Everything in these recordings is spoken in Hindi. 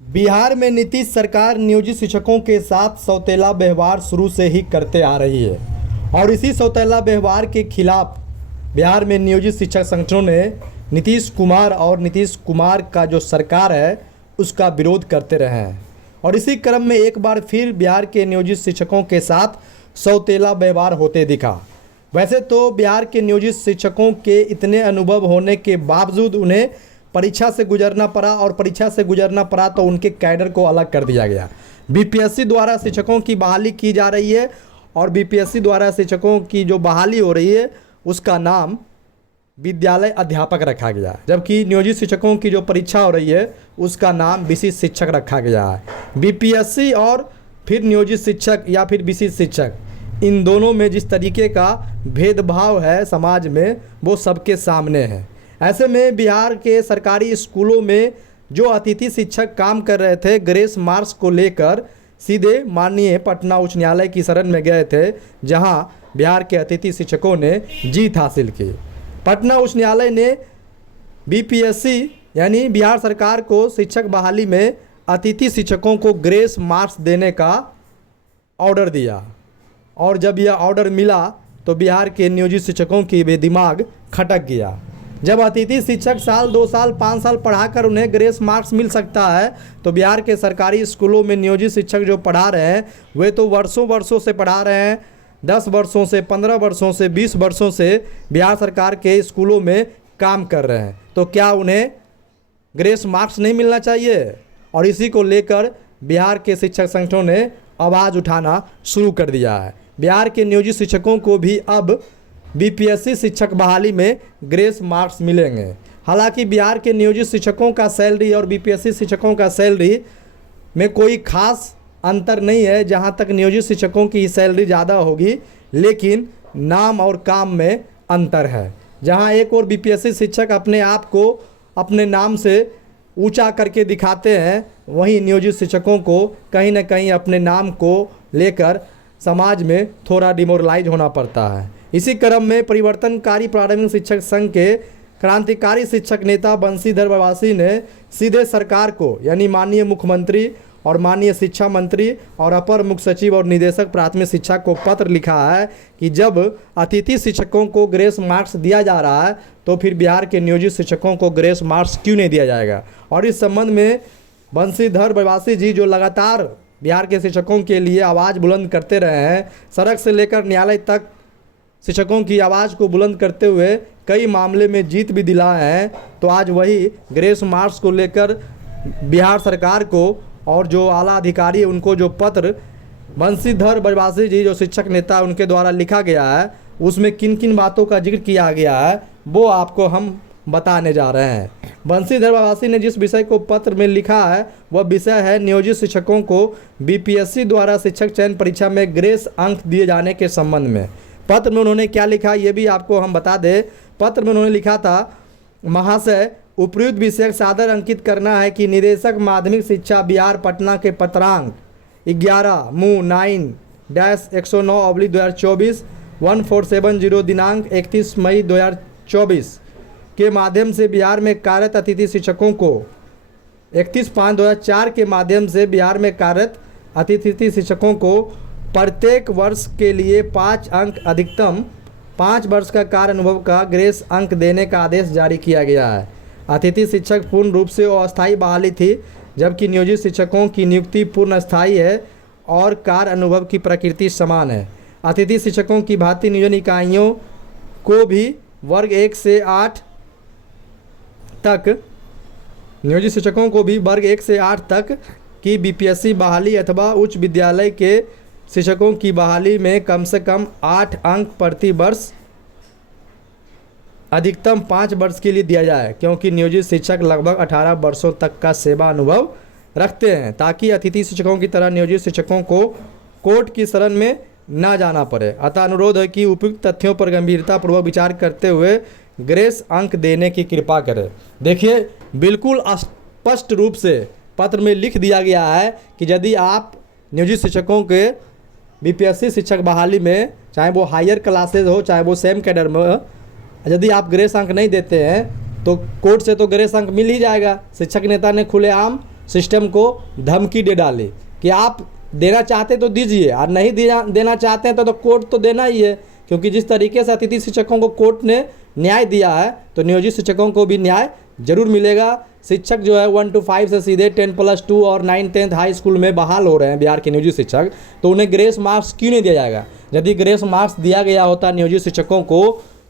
बिहार में नीतीश सरकार नियोजित शिक्षकों के साथ सौतेला व्यवहार शुरू से ही करते आ रही है और इसी सौतेला व्यवहार के खिलाफ बिहार में नियोजित शिक्षक संगठनों ने नीतीश कुमार का जो सरकार है उसका विरोध करते रहे हैं। और इसी क्रम में एक बार फिर बिहार के नियोजित शिक्षकों के साथ सौतेला व्यवहार होते दिखा। वैसे तो बिहार के नियोजित शिक्षकों के इतने अनुभव होने के बावजूद उन्हें परीक्षा से गुजरना पड़ा और परीक्षा से गुजरना पड़ा तो उनके कैडर को अलग कर दिया गया। बीपीएससी द्वारा शिक्षकों की बहाली की जा रही है और बीपीएससी द्वारा शिक्षकों की जो बहाली हो रही है उसका नाम विद्यालय अध्यापक रखा गया, जबकि नियोजित शिक्षकों की जो परीक्षा हो रही है उसका नाम विशिष्ट शिक्षक रखा गया है। बीपीएससी और फिर नियोजित शिक्षक या फिर विशिष्ट शिक्षक, इन दोनों में जिस तरीके का भेदभाव है समाज में वो सबके सामने है। ऐसे में बिहार के सरकारी स्कूलों में जो अतिथि शिक्षक काम कर रहे थे, ग्रेस मार्क्स को लेकर सीधे माननीय पटना उच्च न्यायालय की शरण में गए थे, जहां बिहार के अतिथि शिक्षकों ने जीत हासिल की। पटना उच्च न्यायालय ने बीपीएससी यानी बिहार सरकार को शिक्षक बहाली में अतिथि शिक्षकों को ग्रेस मार्क्स देने का ऑर्डर दिया और जब यह ऑर्डर मिला तो बिहार के नियोजित शिक्षकों की भी दिमाग खटक गया। जब अतिथि शिक्षक साल 2 साल 5 साल पढ़ाकर उन्हें ग्रेस मार्क्स मिल सकता है तो बिहार के सरकारी स्कूलों में नियोजित शिक्षक जो पढ़ा रहे हैं वे तो वर्षों से पढ़ा रहे हैं। 10 वर्षों से, 15 वर्षों से, 20 वर्षों से बिहार सरकार के स्कूलों में काम कर रहे हैं, तो क्या उन्हें ग्रेस मार्क्स नहीं मिलना चाहिए? और इसी को लेकर बिहार के शिक्षक संगठनों ने आवाज़ उठाना शुरू कर दिया है। बिहार के नियोजित शिक्षकों को भी अब बीपीएससी शिक्षक बहाली में ग्रेस मार्क्स मिलेंगे। हालांकि बिहार के नियोजित शिक्षकों का सैलरी और बीपीएससी शिक्षकों का सैलरी में कोई खास अंतर नहीं है। जहां तक नियोजित शिक्षकों की सैलरी ज़्यादा होगी, लेकिन नाम और काम में अंतर है। जहां एक और बीपीएससी शिक्षक अपने आप को अपने नाम से ऊंचा करके दिखाते हैं, वहीं नियोजित शिक्षकों को कहीं ना कहीं अपने नाम को लेकर समाज में थोड़ा डिमोरलाइज होना पड़ता है। इसी क्रम में परिवर्तनकारी प्रारंभिक शिक्षक संघ के क्रांतिकारी शिक्षक नेता बंशीधर बवासी ने सीधे सरकार को यानी माननीय मुख्यमंत्री और माननीय शिक्षा मंत्री और अपर मुख्य सचिव और निदेशक प्राथमिक शिक्षा को पत्र लिखा है कि जब अतिथि शिक्षकों को ग्रेस मार्क्स दिया जा रहा है तो फिर बिहार के नियोजित शिक्षकों को ग्रेस मार्क्स क्यों नहीं दिया जाएगा। और इस संबंध में बंशीधर बवासी जी जो लगातार बिहार के शिक्षकों के लिए आवाज़ बुलंद करते रहे हैं, सड़क से लेकर न्यायालय तक शिक्षकों की आवाज़ को बुलंद करते हुए कई मामले में जीत भी दिलाए हैं, तो आज वही ग्रेस मार्क्स को लेकर बिहार सरकार को और जो आला अधिकारी उनको जो पत्र बंशीधर बवासी जी जो शिक्षक नेता उनके द्वारा लिखा गया है उसमें किन किन बातों का जिक्र किया गया है वो आपको हम बताने जा रहे हैं। बंशीधर बवासी ने जिस विषय को पत्र में लिखा है वह विषय है नियोजित शिक्षकों को बीपीएससी द्वारा शिक्षक चयन परीक्षा में ग्रेस अंक दिए जाने के संबंध में। पत्र में उन्होंने क्या लिखा ये भी आपको हम बता दें। पत्र में उन्होंने लिखा था, महाशय उपयुक्त विषय सादर अंकित करना है कि निदेशक माध्यमिक शिक्षा बिहार पटना के पत्रांक 11 मु 9-109/2024 1470 दिनांक 31 मई 2024 के माध्यम से बिहार में कार्यरत अतिथि शिक्षकों को 31/5/2004 के माध्यम से बिहार में कार्यरत अतिथि शिक्षकों को प्रत्येक वर्ष के लिए 5 अंक अधिकतम 5 वर्ष का कार्य अनुभव का ग्रेस अंक देने का आदेश जारी किया गया है। अतिथि शिक्षक पूर्ण रूप से अस्थायी बहाली थी, जबकि नियोजित शिक्षकों की नियुक्ति पूर्ण स्थायी है और कार्य अनुभव की प्रकृति समान है। अतिथि शिक्षकों की भांति नियोजन इकाइयों को भी वर्ग 1 से 8 तक नियोजित शिक्षकों को भी वर्ग 1 से 8 तक की बीपीएससी बहाली अथवा उच्च विद्यालय के शिक्षकों की बहाली में कम से कम 8 अंक प्रति वर्ष अधिकतम 5 वर्ष के लिए दिया जाए, क्योंकि नियोजित शिक्षक लगभग 18 वर्षों तक का सेवा अनुभव रखते हैं, ताकि अतिथि शिक्षकों की तरह नियोजित शिक्षकों को कोर्ट की शरण में न जाना पड़े। अतः अनुरोध है कि उपयुक्त तथ्यों पर गंभीरतापूर्वक विचार करते हुए ग्रेस अंक देने की कृपा करें। देखिए, बिल्कुल स्पष्ट रूप से पत्र में लिख दिया गया है कि यदि आप नियोजित शिक्षकों के बीपीएससी शिक्षक बहाली में, चाहे वो हायर क्लासेज हो चाहे वो सेम कैडर में, यदि आप ग्रेस अंक नहीं देते हैं तो कोर्ट से तो ग्रेस अंक मिल ही जाएगा। शिक्षक नेता ने खुलेआम सिस्टम को धमकी दे डाली कि आप देना चाहते तो दीजिए और नहीं देना चाहते हैं तो कोर्ट तो देना ही है, क्योंकि जिस तरीके से अतिथि शिक्षकों को कोर्ट ने न्याय दिया है तो नियोजित शिक्षकों को भी न्याय जरूर मिलेगा। शिक्षक जो है 1 to 5 से सीधे 10+2 और 9-10 हाई स्कूल में बहाल हो रहे हैं बिहार के नियोजित शिक्षक, तो उन्हें ग्रेस मार्क्स क्यों नहीं दिया जाएगा? यदि ग्रेस मार्क्स दिया गया होता नियोजित शिक्षकों को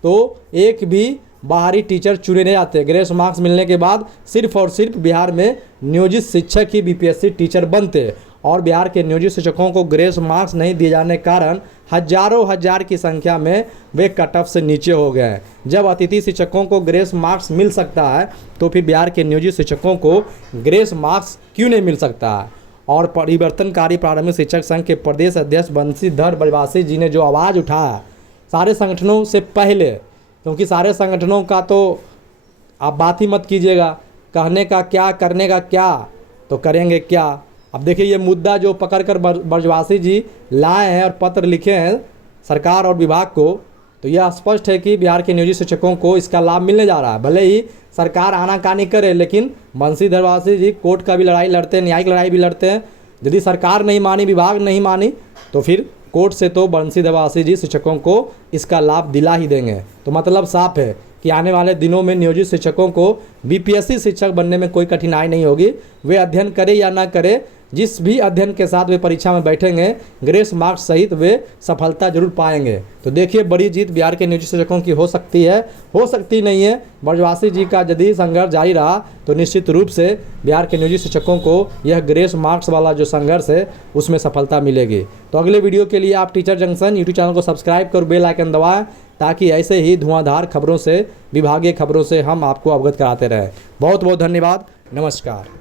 तो एक भी बाहरी टीचर चुने नहीं जाते। ग्रेस मार्क्स मिलने के बाद सिर्फ और सिर्फ बिहार में नियोजित शिक्षक ही बीपीएससी टीचर बनते, और बिहार के नियोजित शिक्षकों को ग्रेस मार्क्स नहीं दिए जाने के कारण हजारों हजार की संख्या में वे कट ऑफ से नीचे हो गए हैं। जब अतिथि शिक्षकों को ग्रेस मार्क्स मिल सकता है तो फिर बिहार के नियोजित शिक्षकों को ग्रेस मार्क्स क्यों नहीं मिल सकता है? और परिवर्तनकारी प्राथमिक शिक्षक संघ के प्रदेश अध्यक्ष बंशीधर बजवासी जी ने जो आवाज़ उठाया सारे संगठनों से पहले, क्योंकि सारे संगठनों का तो आप बात ही मत कीजिएगा, कहने का क्या करने का क्या, तो करेंगे क्या। अब देखिए ये मुद्दा जो पकड़कर बजवासी जी लाए हैं और पत्र लिखे हैं सरकार और विभाग को, तो यह स्पष्ट है कि बिहार के नियोजित शिक्षकों को इसका लाभ मिलने जा रहा है। भले ही सरकार आनाकानी करे, लेकिन बंशीधर बजवासी जी कोर्ट का भी लड़ाई लड़ते हैं, न्यायिक लड़ाई भी लड़ते हैं। यदि सरकार नहीं मानी, विभाग नहीं मानी, तो फिर कोर्ट से तो बंशीधर बजवासी जी शिक्षकों को इसका लाभ दिला ही देंगे। तो मतलब साफ है कि आने वाले दिनों में नियोजित शिक्षकों को बीपीएससी शिक्षक बनने में कोई कठिनाई नहीं होगी। वे अध्ययन करें या ना करें, जिस भी अध्ययन के साथ वे परीक्षा में बैठेंगे ग्रेस मार्क्स सहित वे सफलता जरूर पाएंगे। तो देखिए बड़ी जीत बिहार के नियोजित शिक्षकों की हो सकती है, हो सकती नहीं है। बजवासी जी का यदि संघर्ष जारी रहा तो निश्चित रूप से बिहार के नियोजित शिक्षकों को यह ग्रेस मार्क्स वाला जो संघर्ष है उसमें सफलता मिलेगी। तो अगले वीडियो के लिए आप टीचर जंक्शन यूट्यूब चैनल को सब्सक्राइब कर बेल आइकन दबाएं, ताकि ऐसे ही धुआंधार खबरों से, विभागीय खबरों से हम आपको अवगत कराते रहें। बहुत बहुत धन्यवाद, नमस्कार।